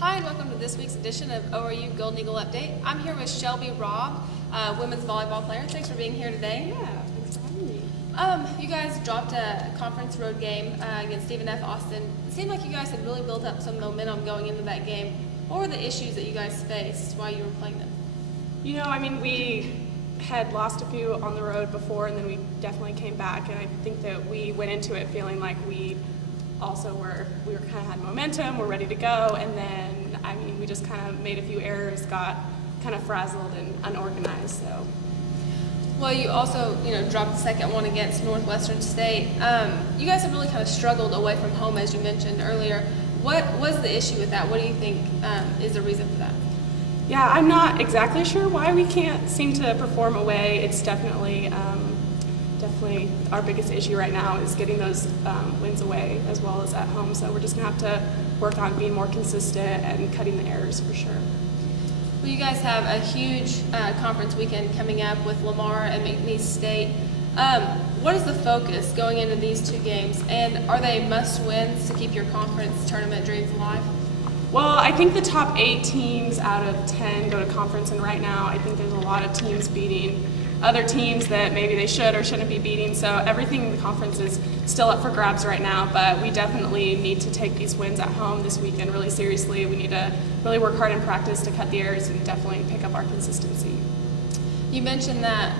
Hi, and welcome to this week's edition of ORU Golden Eagle Update. I'm here with Shelby Robb, women's volleyball player. Thanks for being here today. Yeah, thanks for having me. You guys dropped a conference road game against Stephen F. Austin. It seemed like you guys had really built up some momentum going into that game. What were the issues that you guys faced while you were playing them? You know, I mean, we had lost a few on the road before, and then we definitely came back, and I think that we went into it feeling like we kind of had momentum, we're ready to go, and then, I mean, we just kind of made a few errors, got kind of frazzled and unorganized, so. Well, you also, dropped the second one against Northwestern State. You guys have really kind of struggled away from home, as you mentioned earlier. What was the issue with that? What do you think is the reason for that? Yeah, I'm not exactly sure why we can't seem to perform away. It's definitely our biggest issue right now is getting those wins away as well as at home. So we're just going to have to work on being more consistent and cutting the errors for sure. Well, you guys have a huge conference weekend coming up with Lamar and McNeese State. What is the focus going into these two games, and are they must-wins to keep your conference tournament dreams alive? Well, I think the top 8 teams out of 10 go to conference, and right now I think there's a lot of teams beating other teams that maybe they should or shouldn't be beating, so everything in the conference is still up for grabs right now, but we definitely need to take these wins at home this weekend really seriously. We need to really work hard in practice to cut the errors and definitely pick up our consistency. You mentioned that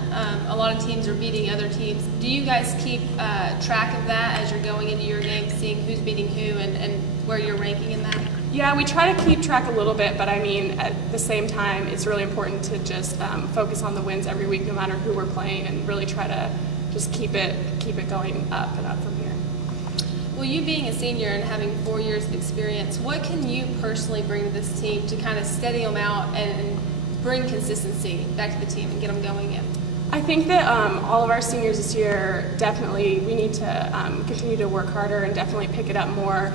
a lot of teams are beating other teams. Do you guys keep track of that as you're going into your game, seeing who's beating who and where you're ranking in that? Yeah, we try to keep track a little bit, but I mean, at the same time, it's really important to just focus on the wins every week, no matter who we're playing, and really try to just keep it going up and up from here. Well, you being a senior and having 4 years of experience, what can you personally bring to this team to kind of steady them out and bring consistency back to the team and get them going again? I think that all of our seniors this year, definitely we need to continue to work harder and definitely pick it up more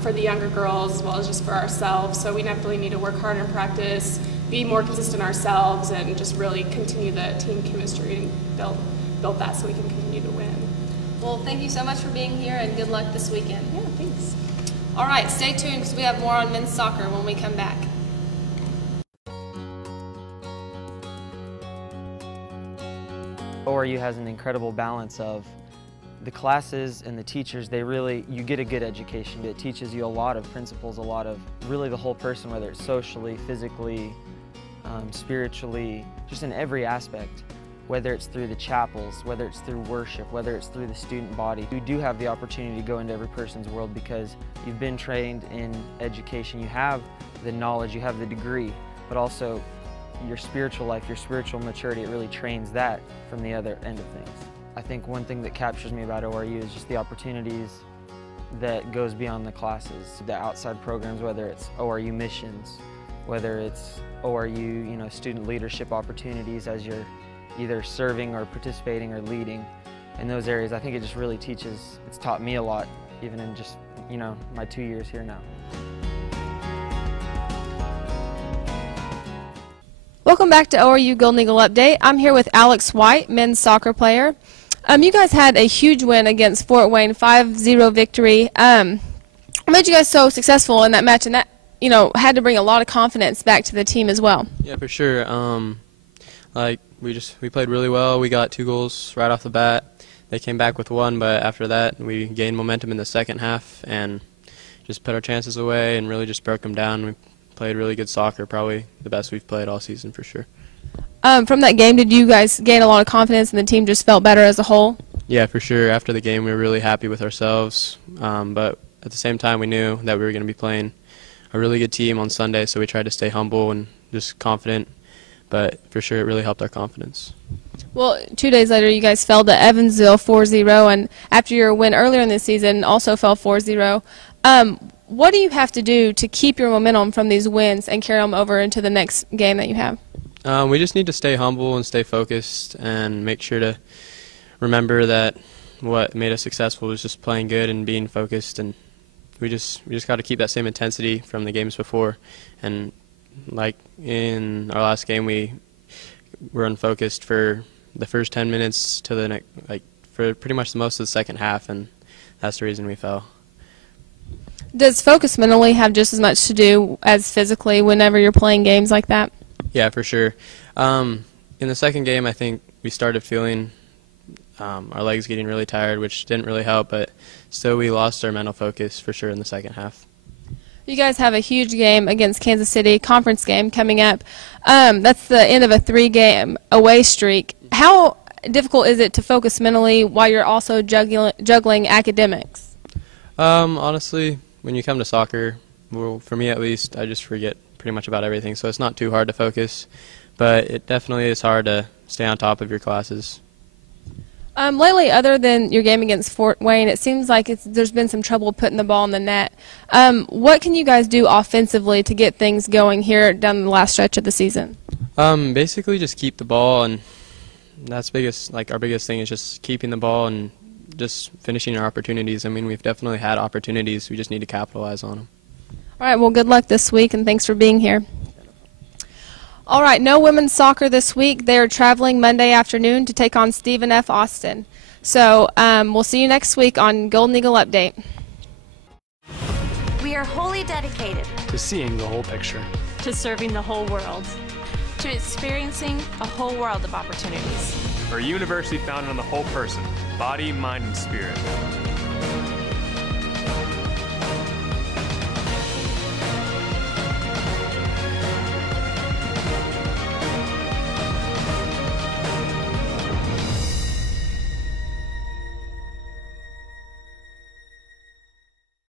for the younger girls as well as just for ourselves. So we definitely need to work harder in practice, be more consistent ourselves, and just really continue the team chemistry and build that so we can continue to win. Well, thank you so much for being here, and good luck this weekend. Yeah, thanks. All right, stay tuned because we have more on men's soccer when we come back. ORU has an incredible balance of the classes and the teachers. You get a good education. It teaches you a lot of principles, a lot of really the whole person, whether it's socially, physically, spiritually, just in every aspect, whether it's through the chapels, whether it's through worship, whether it's through the student body. You do have the opportunity to go into every person's world because you've been trained in education. You have the knowledge, you have the degree, but also your spiritual life, your spiritual maturity, it really trains that from the other end of things. I think one thing that captures me about ORU is just the opportunities that goes beyond the classes, the outside programs, whether it's ORU missions, whether it's ORU, student leadership opportunities as you're either serving or participating or leading in those areas. I think it just really it's taught me a lot, even in just, my 2 years here now. Welcome back to ORU Golden Eagle Update. I'm here with Alex Wiet, men's soccer player. You guys had a huge win against Fort Wayne, 5-0 victory. What made you guys so successful in that match, and that had to bring a lot of confidence back to the team as well? Yeah, for sure. We played really well. We got 2 goals right off the bat. They came back with 1, but after that we gained momentum in the second half and just put our chances away and really just broke them down. We played really good soccer, probably the best we've played all season for sure. From that game, did you guys gain a lot of confidence and the team just felt better as a whole? Yeah, for sure. After the game, we were really happy with ourselves, but at the same time, we knew that we were going to be playing a really good team on Sunday, so we tried to stay humble and just confident, but for sure it really helped our confidence. Well, 2 days later, you guys fell to Evansville 4-0, and after your win earlier in the season, also fell 4-0. What do you have to do to keep your momentum from these wins and carry them over into the next game that you have? We just need to stay humble and stay focused and make sure to remember that what made us successful was just playing good and being focused, and we just got to keep that same intensity from the games before. And like in our last game, we were unfocused for the first 10 minutes to the next, for pretty much most of the second half, and that's the reason we fell. Does focus mentally have just as much to do as physically whenever you're playing games like that? Yeah, for sure. In the second game, I think we started feeling our legs getting really tired, which didn't really help, but still we lost our mental focus for sure in the second half. You guys have a huge game against Kansas City, conference game coming up. That's the end of a 3-game away streak. How difficult is it to focus mentally while you're also juggling academics? Honestly, when you come to soccer, well, for me at least, I just forget pretty much about everything, so it's not too hard to focus, but it definitely is hard to stay on top of your classes. Lately, other than your game against Fort Wayne, it seems like there's been some trouble putting the ball in the net. What can you guys do offensively to get things going here down the last stretch of the season? Basically just keep the ball, and that's our biggest thing is just keeping the ball and just finishing our opportunities. I mean, we've definitely had opportunities. We just need to capitalize on them. All right, well, good luck this week, and thanks for being here. All right, no women's soccer this week. They are traveling Monday afternoon to take on Stephen F. Austin. So we'll see you next week on Golden Eagle Update. We are wholly dedicated to seeing the whole picture, to serving the whole world, to experiencing a whole world of opportunities. for a university founded on the whole person, body, mind, and spirit.